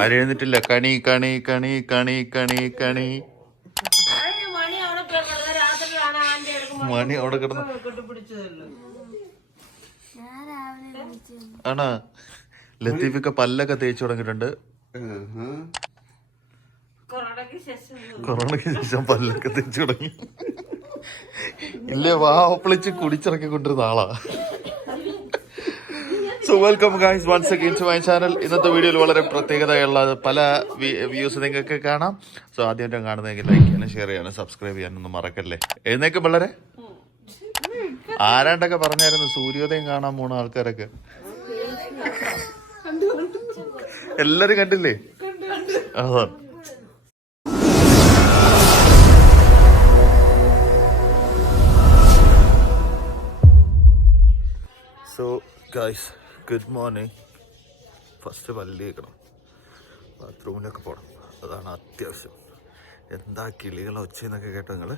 ആരും എഴുന്നിട്ടില്ല. കണി കണി കണി കണി കണി കണി. മണി അവിടെ കിടന്നു ആണോ? ലത്തീഫൊക്കെ പല്ലൊക്കെ തേച്ചു തുടങ്ങിയിട്ടുണ്ട്. കൊറോണയ്ക്ക് ശേഷം പല്ലൊക്കെ തേച്ചു തുടങ്ങി. ഇല്ലേ വാപ്പിളിച്ച് കുടിച്ചിറക്കിക്കൊണ്ടിരുന്ന ആളാ. So welcome guys once again to my channel. ഇന്നത്തെ വീഡിയോയിൽ വളരെ പ്രത്യേകതയുള്ള പല വ്യൂസ് നിങ്ങൾക്ക് കാണാം. സോ ആദ്യമായിട്ടും കാണുന്നതെങ്കിൽ ലൈക്ക് ചെയ്യാനും ഷെയർ ചെയ്യാനും സബ്സ്ക്രൈബ് ചെയ്യാനൊന്നും മറക്കല്ലേ. എഴുന്നേക്കും പിള്ളേരെ. ആരാണ്ടൊക്കെ പറഞ്ഞായിരുന്നു സൂര്യോദയം കാണാൻ പോണ ആൾക്കാരൊക്കെ. എല്ലാരും കണ്ടില്ലേ? അതാണ്. So guys good morning. First പല്ല് കേൾക്കണം, ബാത്റൂമിലൊക്കെ പോകണം. അതാണ് അത്യാവശ്യം. എന്താ കിളികളെ ഒച്ചയെന്നൊക്കെ കേട്ടോ നിങ്ങൾ?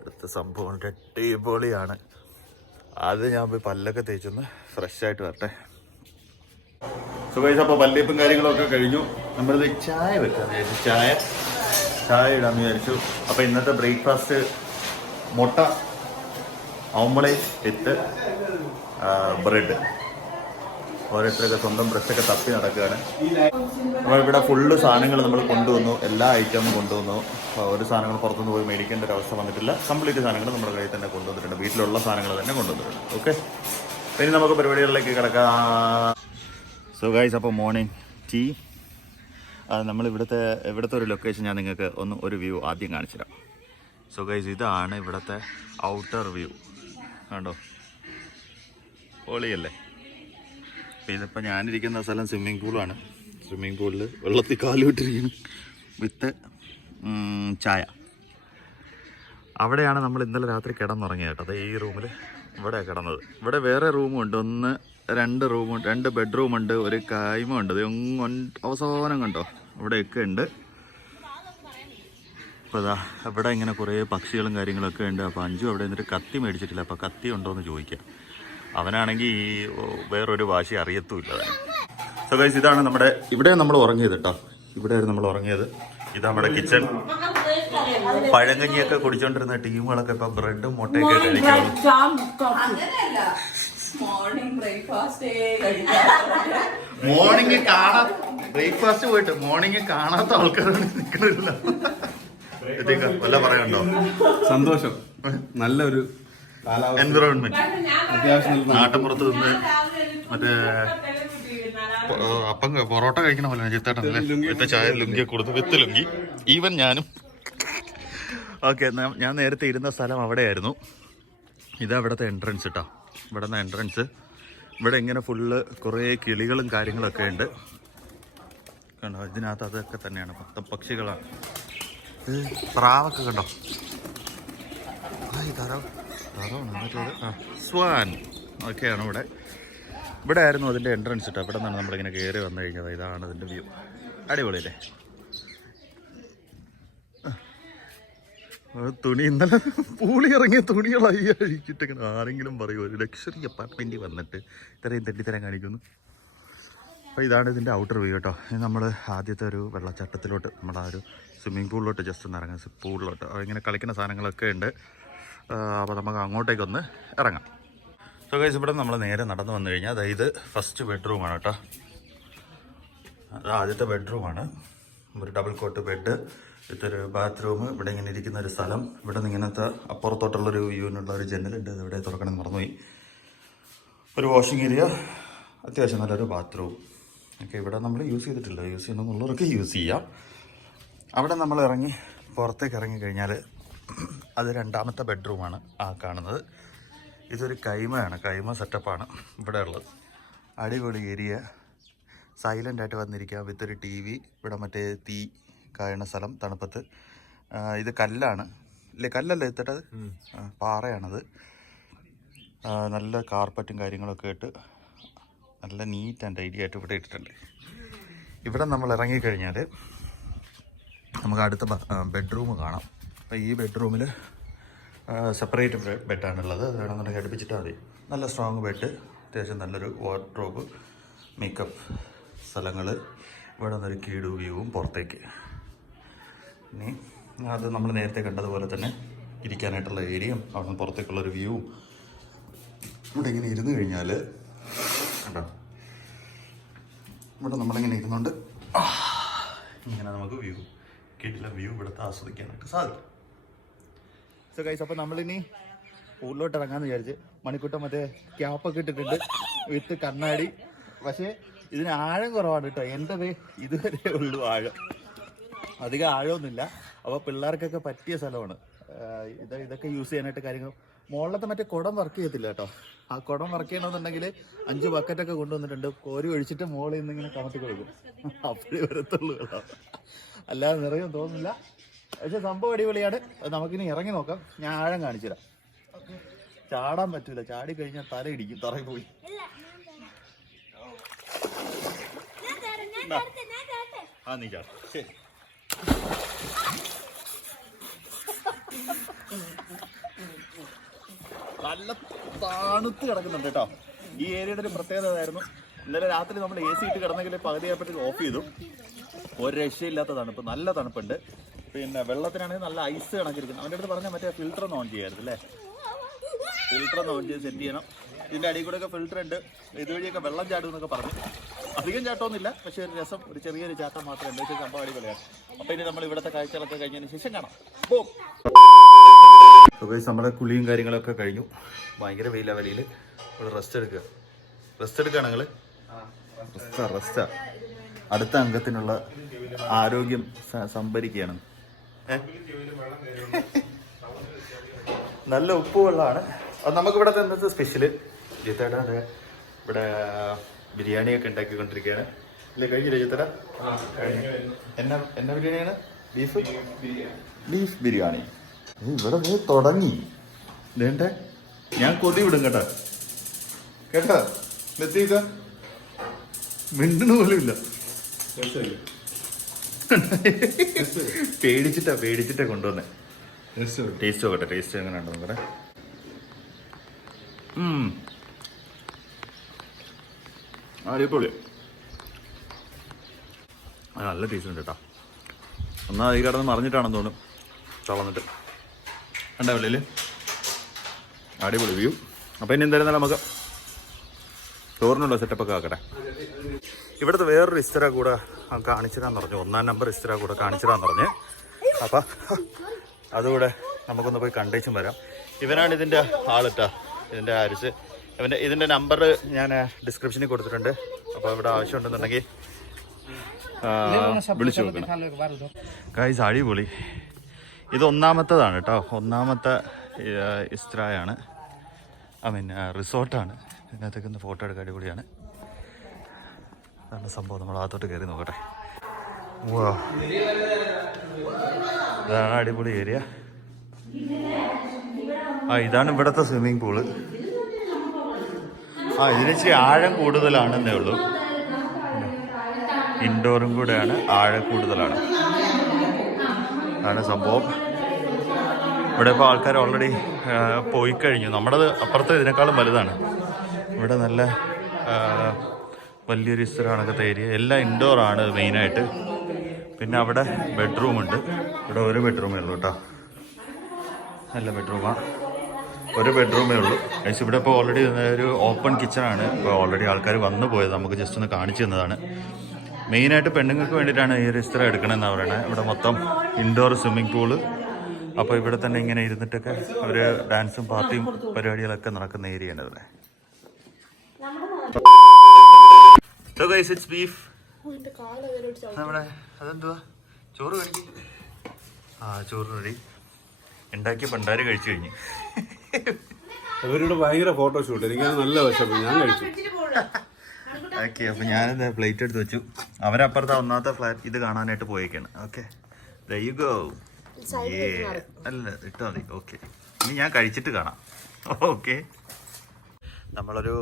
അടുത്ത സംഭവം അടിപൊളിയാണ്. ആദ്യം ഞാൻ പോയി പല്ലൊക്കെ തേച്ചൊന്ന് ഫ്രഷ് ആയിട്ട് വരട്ടെ. സോ ഗൈസ് അപ്പോൾ പല്ലിയപ്പും കാര്യങ്ങളൊക്കെ കഴിഞ്ഞു. നമ്മളിത് ചായ വെക്കാന്ന് വിചാരിച്ചു. ചായ ഇടാന്ന് വിചാരിച്ചു. അപ്പോൾ ഇന്നത്തെ ബ്രേക്ക്ഫാസ്റ്റ് മുട്ട ഓംലെറ്റ് വിത്ത് ബ്രെഡ്. ഓരോരുത്തരൊക്കെ സ്വന്തം ബ്രഷൊക്കെ തപ്പി നടക്കുകയാണ്. നമ്മളിവിടെ ഫുള്ള് സാധനങ്ങൾ നമ്മൾ കൊണ്ടുവന്നു, എല്ലാ ഐറ്റവും കൊണ്ടുവന്നു. ഒരു സാധനങ്ങൾ പുറത്തുനിന്ന് പോയി മേടിക്കേണ്ട ഒരു അവസ്ഥ വന്നിട്ടില്ല. കംപ്ലീറ്റ് സാധനങ്ങൾ നമ്മുടെ കയ്യിൽ തന്നെ കൊണ്ടുവന്നിട്ടുണ്ട്. വീട്ടിലുള്ള സാധനങ്ങൾ തന്നെ കൊണ്ടുവന്നിട്ടുണ്ട്. ഓക്കെ, ഇനി നമുക്ക് പരിപാടികളിലേക്ക് കിടക്കാം. സോ ഗൈസ് അപ്പോൾ മോർണിംഗ് ടീ. നമ്മൾ ഇവിടുത്തെ ഒരു ലൊക്കേഷൻ ഞാൻ നിങ്ങൾക്ക് ഒരു വ്യൂ ആദ്യം കാണിച്ചു തരാം. സോ ഗൈസ് ഇതാണ് ഇവിടുത്തെ ഔട്ടർ വ്യൂ. കണ്ടോ, പൊളിയല്ലേ? അപ്പോൾ ഇതിപ്പോൾ ഞാനിരിക്കുന്ന സ്ഥലം സ്വിമ്മിംഗ് പൂളാണ്. സ്വിമ്മിംഗ് പൂളിൽ വെള്ളത്തിൽ കാലുവിട്ടിരിക്കുന്നു വിത്ത് ചായ. അവിടെയാണ് നമ്മൾ ഇന്നലെ രാത്രി കിടന്നുറങ്ങിയത് കേട്ടോ. അത് ഈ റൂമിൽ ഇവിടെയാണ് കിടന്നത്. ഇവിടെ വേറെ റൂമുണ്ട്, രണ്ട് ബെഡ്റൂമുണ്ട്, ഒരു കായ്മുണ്ട്. ഇത് അവസാനം കണ്ടോ ഇവിടെയൊക്കെ ഉണ്ട്. അപ്പോൾ അതാ ഇവിടെ ഇങ്ങനെ കുറേ പക്ഷികളും കാര്യങ്ങളൊക്കെ ഉണ്ട്. അപ്പോൾ അഞ്ചു അവിടെ നിന്നിട്ട് കത്തി മേടിച്ചിട്ടില്ല. അപ്പോൾ കത്തി ഉണ്ടോയെന്ന് ചോദിക്കാം. അവനാണെങ്കിൽ ഈ വേറൊരു ഭാഷ അറിയത്തുമില്ല അവന്. സോ ഗൈസ് ഇതാണ് ഇവിടെ നമ്മൾ ഉറങ്ങിയത് കേട്ടോ. ഇവിടെയായിരുന്നു നമ്മൾ ഉറങ്ങിയത്. ഇത് നമ്മുടെ കിച്ചൺ. പഴങ്കഞ്ഞിയൊക്കെ കുടിച്ചോണ്ടിരുന്ന ടീമുകളൊക്കെ ഇപ്പൊ ബ്രെഡും മുട്ടയൊക്കെ കഴിക്കണം. മോർണിംഗ് ബ്രേക്ക്ഫാസ്റ്റ് പോയിട്ട് മോർണിംഗ് കാണാത്ത ആൾക്കാരാണ് നിൽക്കുന്നില്ല. വല്ല പറയാനുണ്ടോ? സന്തോഷം. നല്ലൊരു എൻവിറോൺമെന്റ്. അത്യാവശ്യം നാട്ടിൻപുറത്ത് നിന്ന് മറ്റേ പൊറോട്ട കഴിക്കണ പോലെ ചിത്തേട്ടനല്ലേ വിത്ത് ചായ ലുങ്കിയെ കൊടുത്തു, വിത്ത് ലുങ്കി. ഈവൻ ഞാനും. ഓക്കെ, ഞാൻ നേരത്തെ ഇരുന്ന സ്ഥലം അവിടെയായിരുന്നു. ഇതാ ഇവിടുത്തെ എൻട്രൻസ് കേട്ടോ. ഇവിടുന്ന് എൻട്രൻസ്. ഇവിടെ ഇങ്ങനെ ഫുള്ള് കുറേ കിളികളും കാര്യങ്ങളൊക്കെ ഉണ്ട് കണ്ടോ. ഇതിനകത്ത് അതൊക്കെ തന്നെയാണ്, മൊത്തം പക്ഷികളാണ്. പ്രാവൊക്കെ കണ്ടോ. സ്വാൻ ഒക്കെയാണ് ഇവിടെ ആയിരുന്നു അതിൻ്റെ എൻട്രൻസ് കേട്ടോ. ഇവിടെ നിന്നാണ് നമ്മളിങ്ങനെ കയറി വന്നു കഴിഞ്ഞത്. ഇതാണ് അതിൻ്റെ വ്യൂ. അടിപൊളിയല്ലേ? തുണി ഇന്നലെ പൂളി ഇറങ്ങിയ തുണികളായി അഴിച്ചിട്ട് ആരെങ്കിലും പറയുമോ ഒരു ലക്ഷറി അപ്പാർട്ട്മെൻറ്റിൽ വന്നിട്ട് ഇത്രയും തെറ്റിത്തരം കാണിക്കുന്നു. അപ്പോൾ ഇതാണ് ഇതിൻ്റെ ഔട്ടർ വ്യൂ കേട്ടോ. ഇത് നമ്മൾ ആദ്യത്തെ ഒരു വെള്ളച്ചാട്ടത്തിലോട്ട്, നമ്മുടെ ആ ഒരു സ്വിമ്മിംഗ് പൂളിലോട്ട് ജസ്റ്റ് ഒന്ന് ഇറങ്ങാം. പൂളിലോട്ട് ഇങ്ങനെ കളിക്കുന്ന സാധനങ്ങളൊക്കെ ഉണ്ട്. അപ്പോൾ നമുക്ക് അങ്ങോട്ടേക്കൊന്ന് ഇറങ്ങാം. സോ ഗൈസ് ഇവിടെ നമ്മൾ നേരെ നടന്നു വന്നു കഴിഞ്ഞാൽ അതായത് ഫസ്റ്റ് ബെഡ്റൂമാണ് കേട്ടോ. അത് ആദ്യത്തെ ബെഡ്റൂമാണ്. ഒരു ഡബിൾ കോട്ട് ബെഡ്, ഇതൊരു ബാത്റൂം. ഇവിടെ ഇങ്ങനെ ഇരിക്കുന്ന ഒരു സ്ഥലം. ഇവിടെ നിന്ന് ഇങ്ങനത്തെ അപ്പുറത്തോട്ടുള്ളൊരു വ്യൂവിനുള്ള ഒരു ജനലുണ്ട്. ഇത് ഇവിടെ തുറക്കണം മറന്നുപോയി. ഒരു വാഷിംഗ് ഏരിയ, അത്യാവശ്യം നല്ലൊരു ബാത്റൂം. ഓക്കെ, ഇവിടെ നമ്മൾ യൂസ് ചെയ്തിട്ടില്ല. യൂസ് ചെയ്യണമെന്നുള്ളവർക്ക് യൂസ് ചെയ്യാം. അവിടെ നമ്മൾ ഇറങ്ങി പുറത്തേക്ക് ഇറങ്ങിക്കഴിഞ്ഞാൽ അത് രണ്ടാമത്തെ ബെഡ്റൂമാണ് ആ കാണുന്നത്. ഇതൊരു കൈമയാണ്, കൈമ സെറ്റപ്പാണ് ഇവിടെ ഉള്ളത്. അടിപൊളി ഏരിയ, സൈലൻ്റായിട്ട് വന്നിരിക്കുക വിത്തൊരു TV. ഇവിടെ മറ്റേ തീ കായണ സ്ഥലം തണുപ്പത്ത്. ഇത് കല്ലാണ് ഇല്ലേ? കല്ലല്ലേ എത്തിട്ടത്? പാറയാണത്. നല്ല കാർപ്പറ്റും കാര്യങ്ങളൊക്കെ ഇട്ട് നല്ല നീറ്റ് ആൻഡ് ടൈഡി ആയിട്ട് ഇവിടെ ഇട്ടിട്ടുണ്ട്. ഇവിടെ നമ്മൾ ഇറങ്ങിക്കഴിഞ്ഞാൽ നമുക്ക് അടുത്ത ബെഡ്റൂം കാണാം. അപ്പോൾ ഈ ബെഡ്റൂമിൽ സെപ്പറേറ്റ് ബെഡാണുള്ളത്. അത് വേണമെന്നുണ്ടെങ്കിൽ അടുപ്പിച്ചിട്ടാൽ മതി. നല്ല സ്ട്രോങ് ബെഡ്, അത്യാവശ്യം നല്ലൊരു വാർഡ്രോബ്, മേക്കപ്പ് സ്ഥലങ്ങൾ. ഇവിടെ നിന്നൊരു കീടു വ്യൂവും പുറത്തേക്ക്. ഇനി അത് നമ്മൾ നേരത്തെ കണ്ടതുപോലെ തന്നെ ഇരിക്കാനായിട്ടുള്ള ഏരിയയും അവിടെ നിന്ന് പുറത്തേക്കുള്ളൊരു വ്യൂവും. ഇവിടെ ഇങ്ങനെ ഇരുന്ന് കഴിഞ്ഞാൽ കണ്ടോ, ഇവിടെ നമ്മളിങ്ങനെ ഇരുന്നുകൊണ്ട് ഇങ്ങനെ നമുക്ക് കിട്ടില്ല വ്യൂ ഇവിടുത്തെ ആസ്വദിക്കാനായിട്ട് സാധിക്കും. സോ ഗൈസ്, അപ്പോൾ നമ്മളിനി ഊരിലോട്ട് ഇറങ്ങാമെന്ന് വിചാരിച്ച്. മണിക്കൂട്ടം മറ്റേ ക്യാപ്പൊക്കെ ഇട്ടിട്ടുണ്ട് വിത്ത് കണ്ണാടി. പക്ഷേ ഇതിന് ആഴം കുറവാണ് കേട്ടോ. എൻ്റെത് ഇതുവരെ ഉള്ളൂ ആഴം, അധികം ആഴമൊന്നുമില്ല. അപ്പോൾ പിള്ളേർക്കൊക്കെ പറ്റിയ സ്ഥലമാണ്. ഇതൊക്കെ യൂസ് ചെയ്യാനായിട്ട് കാര്യങ്ങൾ. മുകളിലത്തെ മറ്റേ കുടം വർക്ക് ചെയ്യത്തില്ല കേട്ടോ. ആ കുടം വർക്ക് ചെയ്യണമെന്നുണ്ടെങ്കിൽ 5 ബക്കറ്റൊക്കെ കൊണ്ടുവന്നിട്ടുണ്ട്. കോരി ഒഴിച്ചിട്ട് മുകളിൽ നിന്ന് ഇങ്ങനെ കമത്തി കൊടുക്കും, അപ്പോഴേ വരത്തുള്ളൂ കേട്ടോ. അല്ലാതെ നിറയും തോന്നുന്നില്ല. പക്ഷെ സംഭവം അടിപൊളിയാണ്. നമുക്കിനി ഇറങ്ങി നോക്കാം. ഞാൻ ആഴം കാണിച്ചു തരാം. ചാടാൻ പറ്റൂല, ചാടി കഴിഞ്ഞാൽ തല ഇടിക്കും, തറയിൽ പോയി. ആ നീ ചാടും. ശരി, നല്ല തണുത്ത് കിടക്കുന്നുണ്ട് കേട്ടോ. ഈ ഏരിയയുടെ ഒരു പ്രത്യേകത അതായിരുന്നു. ഇന്നലെ രാത്രി നമ്മൾ AC ഇട്ട് കിടന്നെങ്കിൽ പകുതിയായപ്പോഴത്തേക്ക് ഓഫ് ചെയ്തു. ഒരു രക്ഷയില്ലാത്ത തണുപ്പ്, നല്ല തണുപ്പുണ്ട്. പിന്നെ വെള്ളത്തിനാണെങ്കിൽ നല്ല ഐസ് കണക്കിരിക്കുന്നു. അവൻ്റെ അടുത്ത് പറഞ്ഞാൽ മറ്റേ ഫിൽറ്റർ ഒന്ന് ഓൺ ചെയ്യായിരുന്നു അല്ലേ? ഫിൽറ്റർ ഒന്ന് ഓൺ ചെയ്ത് സെറ്റ് ചെയ്യണം. ഇതിൻ്റെ അടിയിൽ കൂടെയൊക്കെ ഫിൽറ്റർ ഉണ്ട്. ഇതുവഴിയൊക്കെ വെള്ളം ചാടും എന്നൊക്കെ പറഞ്ഞു. അധികം ചാട്ടമൊന്നുമില്ല, പക്ഷേ ഒരു രസം, ഒരു ചെറിയൊരു ചാട്ടം മാത്രമേ എന്താ വെച്ചാൽ സംഭവം അടിപൊളിയാണ്. അപ്പോൾ ഇനി നമ്മൾ ഇവിടുത്തെ കാഴ്ചകളൊക്കെ കഴിഞ്ഞതിന് ശേഷം കാണാം. നമ്മുടെ കുളിയും കാര്യങ്ങളൊക്കെ കഴിഞ്ഞു. ഭയങ്കര വെയിലാ വെളിയിൽ. ഇവിടെ റെസ്റ്റ് എടുക്കുകയാണ് നിങ്ങൾ. റെസ്റ്റാ. അടുത്ത അംഗത്തിനുള്ള ആരോഗ്യം സംഭരിക്കുകയാണ്. നല്ല ഉപ്പ് വെള്ളമാണ്. അത് നമുക്ക് ഇവിടെ തന്നത് സ്പെഷ്യല്. ജിത്തേട്ട ഇവിടെ ബിരിയാണിയൊക്കെ ഉണ്ടാക്കിക്കൊണ്ടിരിക്കുകയാണ്. ഇല്ലേ, കഴിഞ്ഞില്ല ജിത്തേട്ട? എന്നാ ബിരിയാണിയാണ്? ബീഫ് ബിരിയാണി. ഇവിടെ തുടങ്ങി. വേണ്ടേ, ഞാൻ കൊതി വിടും കേട്ടോ. എത്തിക്ക, മിണ്ടണ പോലും ഇല്ല. പേടിച്ചിട്ടാ കൊണ്ടുവന്നേ. ടേസ്റ്റ് നോക്കട്ടെ, ടേസ്റ്റ് എങ്ങനെ ഉണ്ടോ നോക്കട്ടെ. അടിപൊളി, നല്ല ടേസ്റ്റ് ഉണ്ട് കേട്ടോ. ഒന്നാ ഈ കിടന്ന് മറിഞ്ഞിട്ടാണെന്ന് തോന്നും തുളന്നിട്ട്. കണ്ട വെള്ളിയിൽ അടിപൊളി വ്യൂ. അപ്പം ഇനി എന്തായാലും നമുക്ക് ചോറിനുള്ള സെറ്റപ്പൊക്കെ ആക്കട്ടെ. ഇവിടുത്തെ വേറൊരു ഇസ്തര കൂടെ കാണിച്ചിടാന്ന് പറഞ്ഞു. 1ാം നമ്പർ ഇസ്തര കൂടെ കാണിച്ചിടാന്ന് പറഞ്ഞ്. അപ്പം അതുകൂടെ നമുക്കൊന്ന് പോയി കണ്ടേച്ചും വരാം. ഇവനാണ് ഇതിൻ്റെ ആളിട്ടാ, ഇതിൻ്റെ ഹാരിസ്. ഇതിൻ്റെ നമ്പർ ഞാൻ ഡിസ്ക്രിപ്ഷനിൽ കൊടുത്തിട്ടുണ്ട്. അപ്പോൾ ഇവിടെ ആവശ്യമുണ്ടെന്നുണ്ടെങ്കിൽ വിളിച്ചു നോക്കണം. ഗൈസ് അടിപൊളി. ഇത് 1ാമത്തേതാണ് കേട്ടോ. 1ാമത്തെ ഇസ്ത്രയാണ്, റിസോർട്ടാണ്. ഇതിനകത്തേക്ക് ഒന്ന് ഫോട്ടോ എടുക്കാൻ അടിപൊളിയാണ്. അതാണ് സംഭവം. നമ്മൾ അകത്തോട്ട് കയറി നോക്കട്ടെ. ഇതാണ് അടിപൊളി ഏരിയ. ഇതാണ് ഇവിടുത്തെ സ്വിമ്മിങ് പൂള്. ഇതിനിച്ചിരി ആഴം കൂടുതലാണെന്നേ ഉള്ളൂ. ഇൻഡോറും കൂടെയാണ്, ആഴം കൂടുതലാണ്. അതാണ് സംഭവം. ഇവിടെ ഇപ്പോൾ ആൾക്കാർ ഓൾറെഡി പോയി കഴിഞ്ഞു. നമ്മുടെ അപ്പുറത്ത് ഇതിനേക്കാളും വലുതാണ്. ഇവിടെ നല്ല വലിയൊരു ഇസ്തരാണക്കത്തെ ഏരിയ. എല്ലാം ഇൻഡോറാണ് മെയിനായിട്ട്. പിന്നെ അവിടെ ബെഡ്റൂമുണ്ട്. ഇവിടെ ഒരു ബെഡ്റൂമേ ഉള്ളൂ കേട്ടോ. നല്ല ബെഡ്റൂമാണ്, ഒരു ബെഡ്റൂമേ ഉള്ളൂ. ഇവിടെ ഇപ്പോൾ ഓൾറെഡി ഒരു ഓപ്പൺ കിച്ചണാണ്. ഇപ്പോൾ ഓൾറെഡി ആൾക്കാർ വന്നു പോയത്. നമുക്ക് ജസ്റ്റ് ഒന്ന് കാണിച്ചു തന്നതാണ്. മെയിനായിട്ട് പെണ്ണുങ്ങൾക്ക് വേണ്ടിയിട്ടാണ് ഈ ഒരു ഇസ്തര എടുക്കണമെന്നാണ് പറയുന്നത്. ഇവിടെ മൊത്തം ഇൻഡോർ സ്വിമ്മിംഗ് പൂള്. അപ്പോൾ ഇവിടെ തന്നെ ഇങ്ങനെ ഇരുന്നിട്ടൊക്കെ ഒരു ഡാൻസും പാർട്ടിയും പരിപാടികളൊക്കെ നടക്കുന്ന ഏരിയയാണ് ഇവിടെ. So guys, it's beef. നമ്മുടെ അതെന്തുവാ, ചോറ് കഴിക്കും. ചോറ് റെഡി. ഉണ്ടാക്കിയ പണ്ടാര് കഴിച്ചു കഴിഞ്ഞു. അവരുടെ ഭയങ്കര ഫോട്ടോഷൂട്ട്. എനിക്കത് നല്ല വശം, ഞാൻ കഴിച്ചു. ഓക്കെ, അപ്പൊ ഞാനിത് പ്ലേറ്റ് എടുത്ത് വെച്ചു. അവരപ്പുറത്തെ 1ാമത്തെ ഫ്ലാറ്റ് ഇത് കാണാനായിട്ട് പോയേക്കാണ്. Okay, there you go. അല്ല, ഇട്ടാ മതി. ഓക്കെ, ഇനി ഞാൻ കഴിച്ചിട്ട് കാണാം. ഓക്കെ, നമ്മളൊരു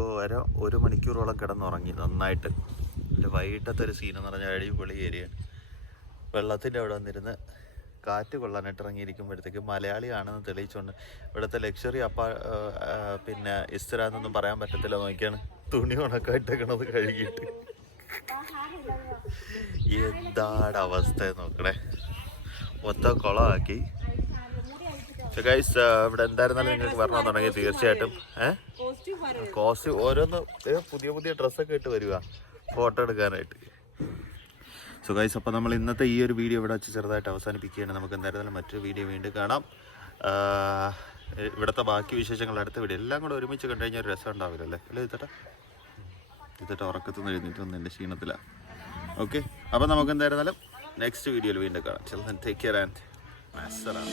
1 മണിക്കൂറോളം കിടന്നുറങ്ങി നന്നായിട്ട്. വൈകിട്ടത്തെ ഒരു സീൻ എന്ന് പറഞ്ഞാൽ അടിപൊളി ഏരിയ. വെള്ളത്തിൻ്റെ അവിടെ വന്നിരുന്ന് കാറ്റ് കൊള്ളാനായിട്ട് ഇറങ്ങിയിരിക്കുമ്പോഴത്തേക്ക് മലയാളിയാണെന്ന് തെളിയിച്ചുകൊണ്ട് ഇവിടുത്തെ ലക്ഷറി പിന്നെ ഇസ്തര എന്നൊന്നും പറയാൻ പറ്റത്തില്ല. നോക്കിയാണ് തുണി ഉണക്കായിട്ടേക്കണത് കഴുകിയിട്ട്. എന്താണ് അവസ്ഥ നോക്കണേ, മൊത്തം കുളമാക്കി. ഗൈസ് ഇവിടെ എന്തായിരുന്നാലും നിങ്ങൾക്ക് പറഞ്ഞു തുടങ്ങി തീർച്ചയായിട്ടും കോസ്റ്റ്യൂം ഓരോന്ന് പുതിയ പുതിയ ഡ്രസ്സൊക്കെ ഇട്ട് വരിക ഫോട്ടോ എടുക്കാനായിട്ട്. സോ ഗൈസ്, അപ്പോൾ നമ്മൾ ഇന്നത്തെ ഈ ഒരു വീഡിയോ ഇവിടെ വെച്ച് ചെറുതായിട്ട് അവസാനിപ്പിക്കുകയാണ്. നമുക്ക് എന്തായിരുന്നാലും മറ്റൊരു വീഡിയോ വീണ്ടും കാണാം. ഇവിടുത്തെ ബാക്കി വിശേഷങ്ങൾ അടുത്ത വീഡിയോ എല്ലാം കൂടെ ഒരുമിച്ച് കണ്ടു കഴിഞ്ഞാൽ ഒരു രസം ഉണ്ടാവില്ലല്ലേ അല്ലേ ഇതേട്ടാ ഉറക്കത്തിൽ നിന്ന് എഴുന്നേറ്റ് വന്ന് എൻ്റെ ക്ഷീണത്തിലാണ്. ഓക്കെ, അപ്പോൾ നമുക്ക് എന്തായിരുന്നാലും നെക്സ്റ്റ് വീഡിയോയിൽ വീണ്ടും കാണാം. ചില ടേക്ക് കെയർ ആൻഡ് അസ്സലാം.